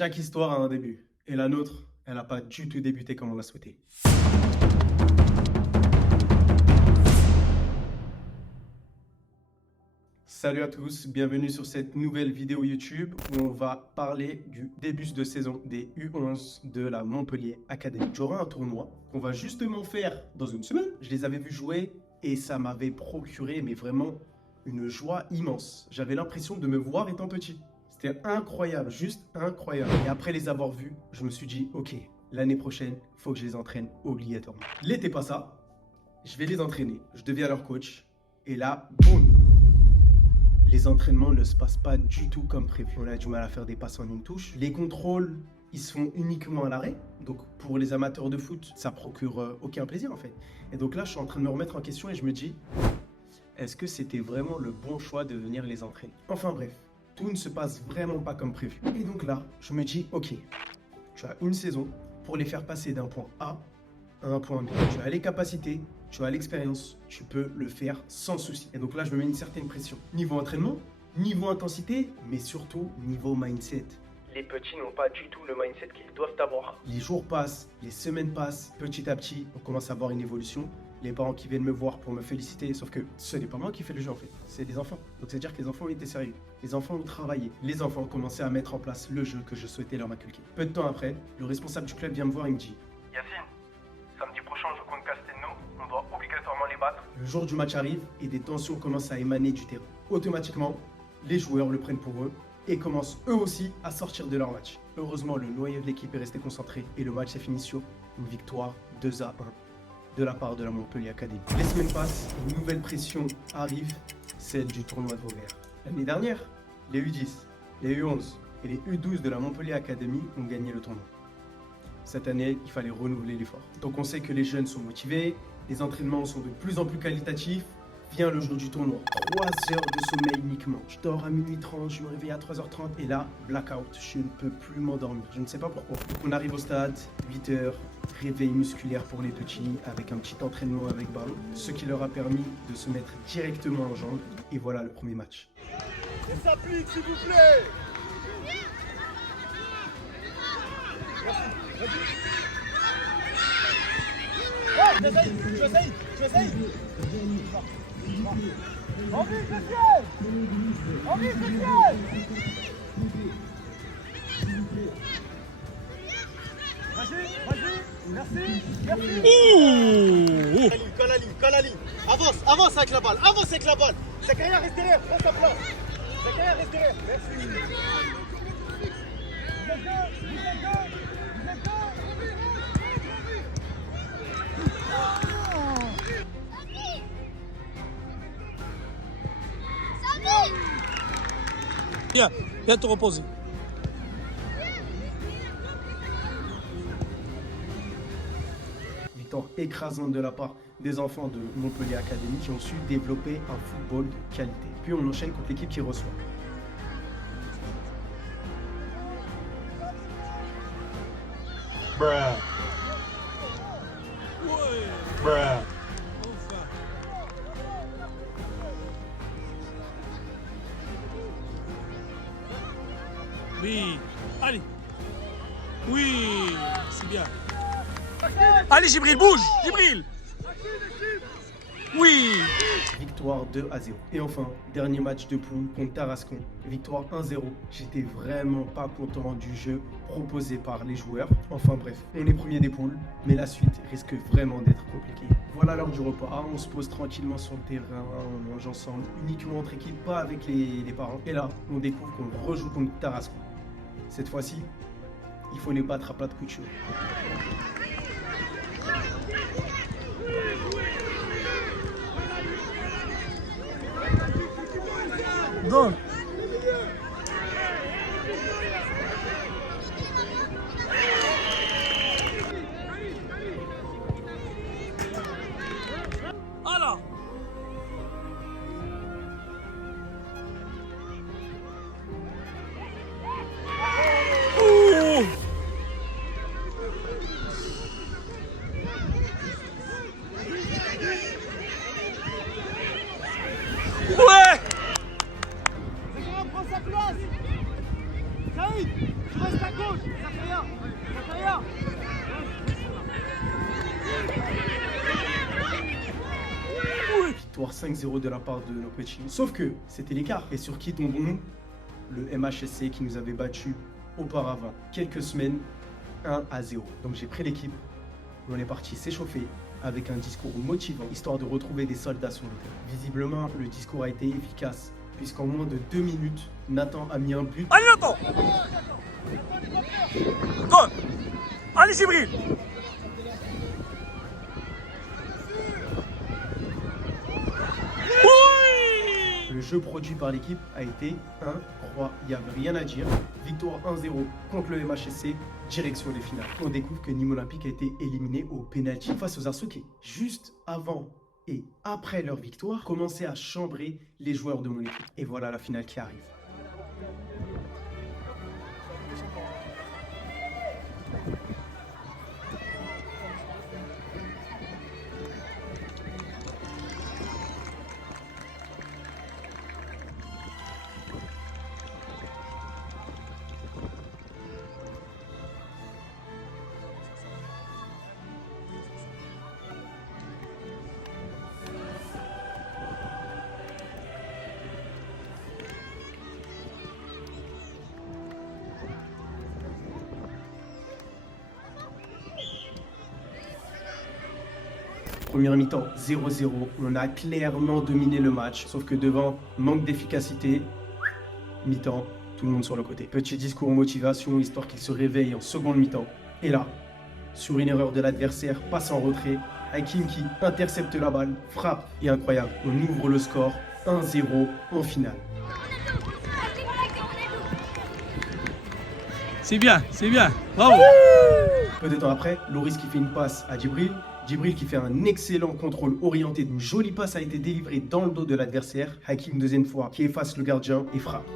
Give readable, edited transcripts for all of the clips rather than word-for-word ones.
Chaque histoire a un début. Et la nôtre, elle n'a pas du tout débuté comme on l'a souhaité. Salut à tous, bienvenue sur cette nouvelle vidéo YouTube où on va parler du début de saison des U11 de la Montpellier Academy. J'aurai un tournoi qu'on va justement faire dans une semaine. Je les avais vus jouer et ça m'avait procuré mais vraiment une joie immense. J'avais l'impression de me voir étant petit. C'était incroyable, juste incroyable. Et après les avoir vus, je me suis dit, ok, l'année prochaine, il faut que je les entraîne obligatoirement. L'été pas ça, je vais les entraîner. Je deviens leur coach. Et là, boum, les entraînements ne se passent pas du tout comme prévu. On a du mal à faire des passes en une touche. Les contrôles, ils se font uniquement à l'arrêt. Donc pour les amateurs de foot, ça procure aucun plaisir en fait. Et donc là, je suis en train de me remettre en question et je me dis, est-ce que c'était vraiment le bon choix de venir les entraîner? Enfin bref, tout ne se passe vraiment pas comme prévu. Et donc là, je me dis, ok, tu as une saison pour les faire passer d'un point A à un point B. Tu as les capacités, tu as l'expérience, tu peux le faire sans souci. Et donc là, je me mets une certaine pression. Niveau entraînement, niveau intensité, mais surtout niveau mindset. Les petits n'ont pas du tout le mindset qu'ils doivent avoir. Les jours passent, les semaines passent, petit à petit, on commence à voir une évolution. Les parents qui viennent me voir pour me féliciter, sauf que ce n'est pas moi qui fais le jeu en fait, c'est les enfants. Donc c'est-à-dire que les enfants ont été sérieux, les enfants ont travaillé, les enfants ont commencé à mettre en place le jeu que je souhaitais leur inculquer. Peu de temps après, le responsable du club vient me voir et me dit: Yacine, samedi prochain on joue contre Castelnau, on doit obligatoirement les battre. Le jour du match arrive et des tensions commencent à émaner du terrain. Automatiquement, les joueurs le prennent pour eux et commencent eux aussi à sortir de leur match. Heureusement, le noyau de l'équipe est resté concentré et le match s'est fini sur une victoire 2-1 de la part de la Montpellier Academy. Les semaines passent, une nouvelle pression arrive, celle du tournoi de Vauvert. L'année dernière, les U10, les U11 et les U12 de la Montpellier Academy ont gagné le tournoi. Cette année, il fallait renouveler l'effort. Donc on sait que les jeunes sont motivés, les entraînements sont de plus en plus qualitatifs. Vient le jour du tournoi, 3 heures de sommeil uniquement. Je dors à 12h30, je me réveille à 3h30 et là, blackout, je ne peux plus m'endormir. Je ne sais pas pourquoi. Donc on arrive au stade, 8h, réveil musculaire pour les petits avec un petit entraînement avec ballon, ce qui leur a permis de se mettre directement en jambes. Et voilà le premier match. Et s'applique s'il vous plaît. J'essaye. Henri, Vas-y, merci. Colle la ligne. Avance avec la balle, Zakaria reste derrière, prends sa place. Merci. Vous êtes deux. Viens te reposer. Victoire écrasante de la part des enfants de Montpellier Academy qui ont su développer un football de qualité. Puis on enchaîne contre l'équipe qui reçoit. Bruh. Oui, allez. Oui, c'est bien. Allez, Djibril, bouge, Djibril. Oui. Victoire 2-0. Et enfin, dernier match de poule contre Tarascon. Victoire 1-0. J'étais vraiment pas content du jeu proposé par les joueurs. Enfin bref, on est premier des poules, mais la suite risque vraiment d'être compliquée. Voilà l'heure du repas. On se pose tranquillement sur le terrain, on mange ensemble, uniquement entre équipes, pas avec les parents. Et là, on découvre qu'on rejoue contre Tarascon. Cette fois-ci, il faut les battre à plat de couture. Donc. Alors. Ouais. victoire 5-0 de la part de nos petits. Sauf que c'était l'écart. Et sur qui tombons-nous? Le MHSC qui nous avait battu auparavant, quelques semaines, 1-0. Donc j'ai pris l'équipe, on est parti s'échauffer avec un discours motivant, histoire de retrouver des soldats sur le terrain. Visiblement, le discours a été efficace, puisqu'en moins de 2 minutes, Nathan a mis un but. Allez, Nathan! Donne! Allez, Jibril! Oui! Le jeu produit par l'équipe a été incroyable, rien à dire. Victoire 1-0 contre le MHSC, direction les finales. On découvre que Nîmes Olympique a été éliminé au pénalty face aux Arçoquets. Juste avant et après leur victoire, commençaient à chambrer les joueurs de mon équipe. Et voilà la finale qui arrive. Première mi-temps, 0-0. On a clairement dominé le match. Sauf que devant, manque d'efficacité. Mi-temps, tout le monde sur le côté. Petit discours motivation, histoire qu'il se réveille en seconde mi-temps. Et là, sur une erreur de l'adversaire, passe en retrait. Hakim qui intercepte la balle, frappe. Et incroyable, on ouvre le score 1-0 en finale. C'est bien, bravo! Peu de temps après, Loris qui fait une passe à Djibril. Djibril qui fait un excellent contrôle orienté. Une jolie passe a été délivrée dans le dos de l'adversaire. Hakim, deuxième fois, qui efface le gardien et frappe.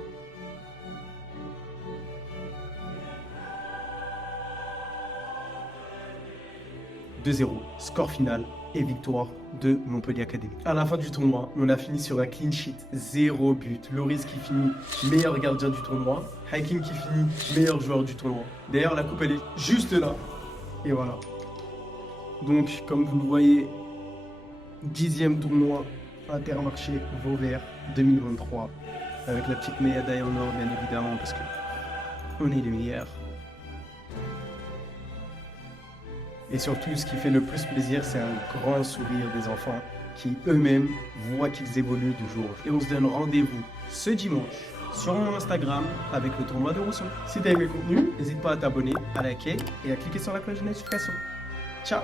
« 2-0, score final et victoire de Montpellier Academy. À la fin du tournoi, on a fini sur un clean sheet, 0 but. Loris qui finit meilleur gardien du tournoi. Hakim qui finit meilleur joueur du tournoi. D'ailleurs, la coupe, elle est juste là. Et voilà. Donc, comme vous le voyez, 10e tournoi Intermarché Vauvert 2023. Avec la petite médaille en or, bien évidemment, parce que on est les meilleurs. Et surtout, ce qui fait le plus plaisir, c'est un grand sourire des enfants qui eux-mêmes voient qu'ils évoluent du jour. Et on se donne rendez-vous ce dimanche sur mon Instagram avec le tournoi de Rousseau. Si tu as aimé le contenu, n'hésite pas à t'abonner, à liker et à cliquer sur la cloche de notification. Ciao!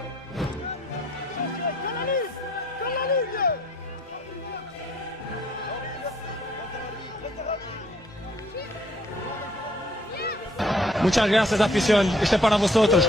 Muchas gracias, afición. Este para vosotros.